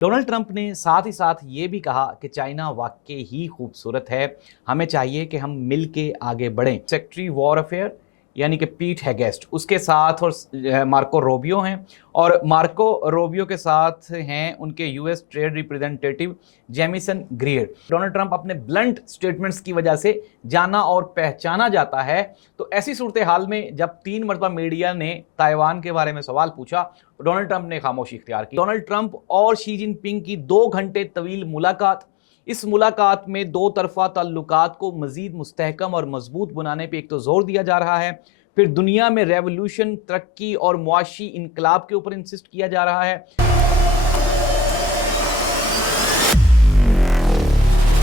Donald Trump ने साथ ही साथ ये भी कहा कि चाइना वाकई ही खूबसूरत है, हमें चाहिए कि हम मिल के आगे बढ़ें। सेक्रेटरी वॉर अफेयर यानी कि पीट हेगेस्ट उसके साथ और मार्को रोबियो हैं, और मार्को रोबियो के साथ हैं उनके US trade representative Jameson ग्रियर। Donald Trump अपने ब्लंट स्टेटमेंट्स की वजह से जाना और पहचाना जाता है। तो ऐसी सूरत हाल में जब 3 मरतबा मीडिया ने ताइवान के बारे में सवाल पूछा तो डोनाल्ड ट्रंप ने खामोशी इख्तियार की। डोनाल्ड ट्रंप और शी जिनपिंग की 2 घंटे तवील मुलाकात, इस मुलाकात में दो तरफा ताल्लुकात को मजीद मुस्तहकम और मजबूत बनाने पर एक तो जोर दिया जा रहा है, फिर दुनिया में रेवोल्यूशन, तरक्की और मुआशी इनकलाब के ऊपर इंसिस्ट किया जा रहा है।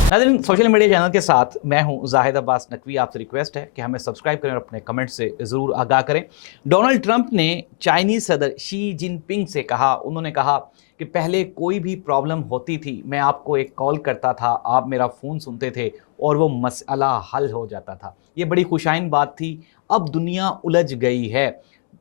नाज़रीन, सोशल मीडिया चैनल के साथ मैं हूं जाहिद अब्बास नकवी। आपसे रिक्वेस्ट है कि हमें सब्सक्राइब करें और अपने कमेंट से ज़रूर आगाह करें। डोनाल्ड ट्रंप ने चाइनीज़ सदर शी जिनपिंग से कहा, उन्होंने कहा कि पहले कोई भी प्रॉब्लम होती थी, मैं आपको एक कॉल करता था, आप मेरा फ़ोन सुनते थे और वो मसला हल हो जाता था। ये बड़ी खुशाइन बात थी। अब दुनिया उलझ गई है।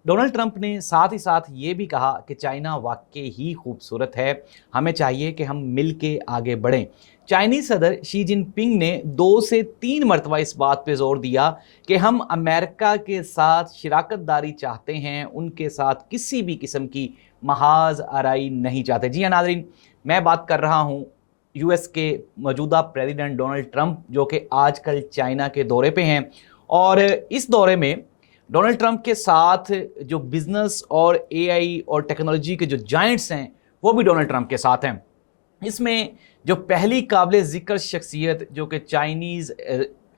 डोनाल्ड ट्रंप ने साथ ही साथ ये भी कहा कि चाइना वाकई ही खूबसूरत है, हमें चाहिए कि हम मिल के आगे बढ़ें। चाइनीज़ सदर शी जिनपिंग ने 2 से 3 मरतबा इस बात पे जोर दिया कि हम अमेरिका के साथ शराकतदारी चाहते हैं, उनके साथ किसी भी किस्म की महाज आराई नहीं चाहते। जी हाँ नाज़रीन, मैं बात कर रहा हूँ यूएस के मौजूदा प्रेसिडेंट डोनाल्ड ट्रंप, जो कि आजकल चाइना के दौरे पे हैं। और इस दौरे में डोनाल्ड ट्रंप के साथ जो बिजनेस और एआई और टेक्नोलॉजी के जो जायंट्स हैं वो भी डोनाल्ड ट्रंप के साथ हैं। इसमें जो पहली काबिल ज़िक्र शख्सियत जो कि चाइनीज़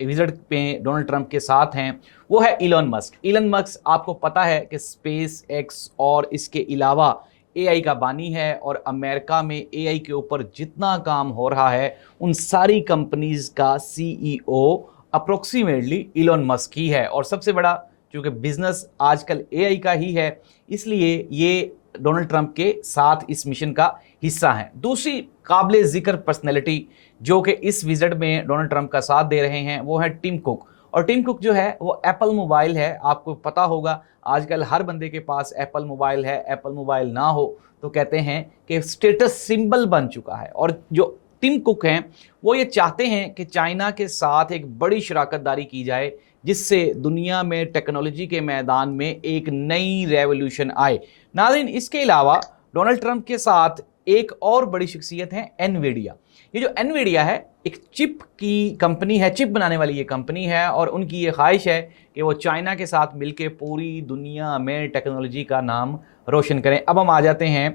विजिट पे डोनाल्ड ट्रंप के साथ हैं वो है इलॉन मस्क। इलॉन मस्क आपको पता है कि स्पेस एक्स और इसके अलावा एआई का बानी है, और अमेरिका में एआई के ऊपर जितना काम हो रहा है उन सारी कंपनीज़ का सीईओ अप्रोक्सीमेटली इलॉन मस्क ही है। और सबसे बड़ा चूँकि बिजनेस आजकल एआई का ही है, इसलिए ये डोनाल्ड ट्रंप के साथ इस मिशन का हिस्सा हैं। दूसरी काबिल ज़िक्र पर्सनैलिटी जो कि इस विजिट में डोनाल्ड ट्रंप का साथ दे रहे हैं वो है टिम कुक। और टिम कुक जो है वो एप्पल मोबाइल है। आपको पता होगा आजकल हर बंदे के पास एप्पल मोबाइल है। एप्पल मोबाइल ना हो तो कहते हैं कि स्टेटस सिंबल बन चुका है। और जो टिम कुक हैं वो ये चाहते हैं कि चाइना के साथ एक बड़ी शराकतदारी की जाए, जिससे दुनिया में टेक्नोलॉजी के मैदान में एक नई रेवोल्यूशन आए। नाज़रीन, इसके अलावा डोनाल्ड ट्रंप के साथ एक और बड़ी शख्सियत है एनवीडिया। ये जो एनवीडिया है एक चिप की कंपनी है, चिप बनाने वाली ये कंपनी है, और उनकी ये ख्वाहिश है कि वो चाइना के साथ मिलकर पूरी दुनिया में टेक्नोलॉजी का नाम रोशन करें। अब हम आ जाते हैं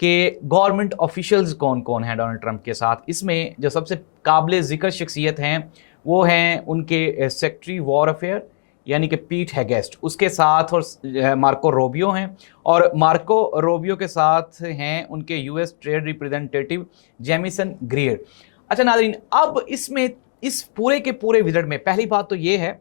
कि गवर्नमेंट ऑफिशियल्स कौन कौन हैं डोनाल्ड ट्रंप के साथ। इसमें जो सबसे काबिल ज़िक्र शख्सियत हैं वो हैं उनके सेक्रेटरी वॉर अफेयर यानी कि पीट हेगेस्ट, उसके साथ और मार्को रोबियो हैं, और मार्को रोबियो के साथ हैं उनके यूएस ट्रेड रिप्रेजेंटेटिव जेमिसन ग्रियर। अच्छा नाज़रीन, अब इसमें इस पूरे के पूरे विजिट में पहली बात तो ये है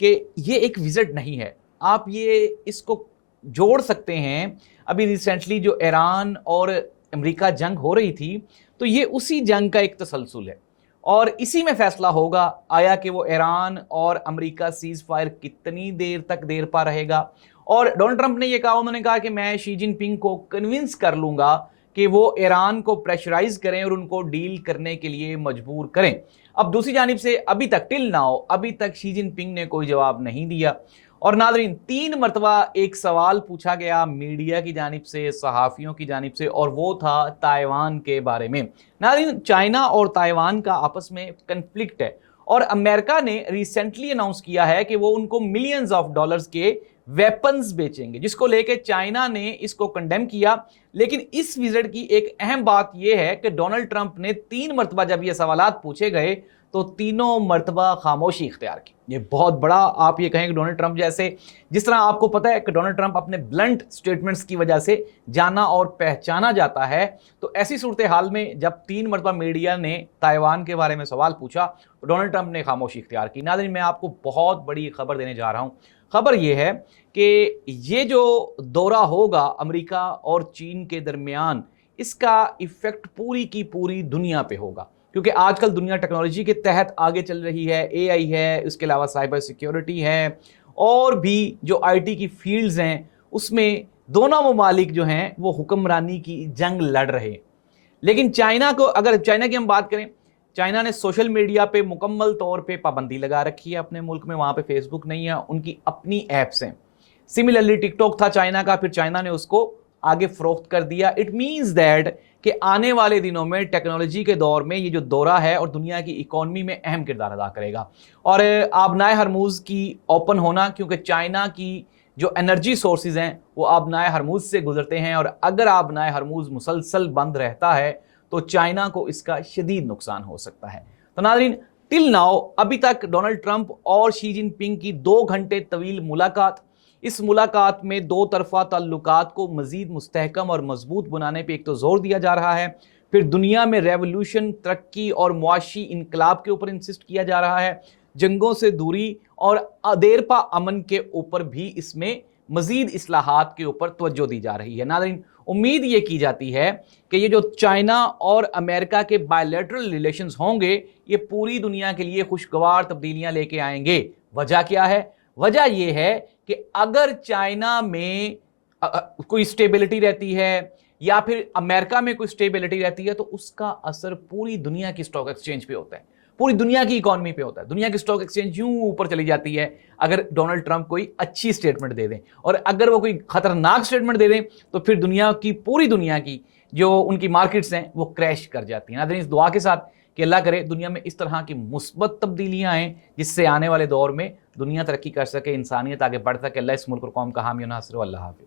कि ये एक विजिट नहीं है। आप ये इसको जोड़ सकते हैं, अभी रिसेंटली जो ईरान और अमेरिका जंग हो रही थी तो ये उसी जंग का एक तसलसल है, और इसी में फैसला होगा आया कि वो ईरान और अमेरिका सीज फायर कितनी देर तक देर पा रहेगा। और डोनाल्ड ट्रंप ने ये कहा, उन्होंने कहा कि मैं शी जिनपिंग को कन्विंस कर लूंगा कि वो ईरान को प्रेशराइज करें और उनको डील करने के लिए मजबूर करें। अब दूसरी जानिब से अभी तक टिल नाउ अभी तक शी जिनपिंग ने कोई जवाब नहीं दिया। और नाज़रीन, 3 मरतबा एक सवाल पूछा गया मीडिया की जानिब से, सहाफ़ियों की जानिब से, और वो था ताइवान के बारे में। नाज़रीन, चाइना और ताइवान का आपस में कन्फ्लिक्ट है, और अमेरिका ने रिसेंटली अनाउंस किया है कि वो उनको मिलियंस ऑफ डॉलर्स के वेपन्स बेचेंगे, जिसको लेके चाइना ने इसको कंडेम किया। लेकिन इस विजिट की एक अहम बात यह है कि डोनाल्ड ट्रंप ने 3 मरतबा जब ये सवालात पूछे गए तो तीनों मरतबा खामोशी इख्तियार की। ये बहुत बड़ा, आप ये कहें कि डोनाल्ड ट्रंप जैसे, जिस तरह आपको पता है कि डोनाल्ड ट्रंप अपने ब्लंट स्टेटमेंट्स की वजह से जाना और पहचाना जाता है, तो ऐसी सूरत हाल में जब 3 मरतबा मीडिया ने ताइवान के बारे में सवाल पूछा तो डोनाल्ड ट्रंप ने खामोशी इख्तियार की। नाज़रीन, मैं आपको बहुत बड़ी खबर देने जा रहा हूँ। खबर यह है कि ये जो दौरा होगा अमेरिका और चीन के दरमियान, इसका इफ़ेक्ट पूरी की पूरी दुनिया पे होगा, क्योंकि आजकल दुनिया टेक्नोलॉजी के तहत आगे चल रही है। एआई है, उसके अलावा साइबर सिक्योरिटी है, और भी जो आईटी की फील्ड्स हैं उसमें दोनों ममालिक जो हैं वो हुक्मरानी की जंग लड़ रहे हैं। لیکن چائنا کو اگر چائنا کی ہم بات کریں، چائنا نے سوشل میڈیا پہ مکمل طور پہ پابندی لگا رکھی ہے اپنے ملک میں، وہاں پہ فیس بک نہیں ہے، ان کی اپنی ایپس ہیں. سملرلی ٹک ٹاک تھا چائنا کا، پھر چائنا نے اس کو آگے فروخت کر دیا. اٹ مینز دیٹ کہ آنے والے دنوں میں ٹیکنالوجی کے دور میں یہ جو دورہ ہے اور دنیا کی اکانومی میں اہم کردار ادا کرے گا. اور آبنائے ہرموز کی اوپن ہونا، کیونکہ چائنا کی جو انرجی سورسز ہیں وہ آبنائے ہرموز سے گزرتے ہیں، اور اگر آبنائے ہرموز مسلسل بند رہتا ہے تو چائنا کو اس کا شدید نقصان ہو سکتا ہے. تو ناظرین، ٹل ناؤ ابھی تک ڈونلڈ ٹرمپ اور شی جن پنگ کی 2 گھنٹے طویل ملاقات، اس ملاقات میں 2 طرفہ تعلقات کو مزید مستحکم اور مضبوط بنانے پہ ایک تو زور دیا جا رہا ہے، پھر دنیا میں ریولوشن، ترقی اور معاشی انقلاب کے اوپر انسسٹ کیا جا رہا ہے، جنگوں سے دوری اور دیرپا امن کے اوپر بھی اس میں مزید اصلاحات کے اوپر توجہ دی جا رہی ہے. ناظرین، امید یہ کی جاتی ہے کہ یہ جو چائنا اور امریکہ کے بائیلیٹرل ریلیشنز ہوں گے، یہ پوری دنیا کے لیے خوشگوار تبدیلیاں لے کے آئیں گے. وجہ کیا ہے؟ وجہ یہ ہے کہ اگر چائنا میں کوئی سٹیبلٹی رہتی ہے یا پھر امریکہ میں کوئی سٹیبلٹی رہتی ہے تو اس کا اثر پوری دنیا کی سٹاک ایکسچینج پہ ہوتا ہے، پوری دنیا کی اکانومی پہ ہوتا ہے. دنیا کی سٹاک ایکسچینج یوں اوپر چلی جاتی ہے اگر ڈونلڈ ٹرمپ کوئی اچھی سٹیٹمنٹ دے دیں، اور اگر وہ کوئی خطرناک سٹیٹمنٹ دے دیں تو پھر پوری دنیا کی جو ان کی مارکیٹس ہیں وہ کریش کر جاتی ہیں. ناظرین، اس دعا کے ساتھ کہ اللہ کرے دنیا میں اس طرح کی مثبت تبدیلیاں آئیں جس سے آنے والے دور میں دنیا ترقی کر سکے، انسانیت آگے بڑھ سکے. اللہ اس ملک اور قوم کا حامی و ناصر. اللہ حافظ.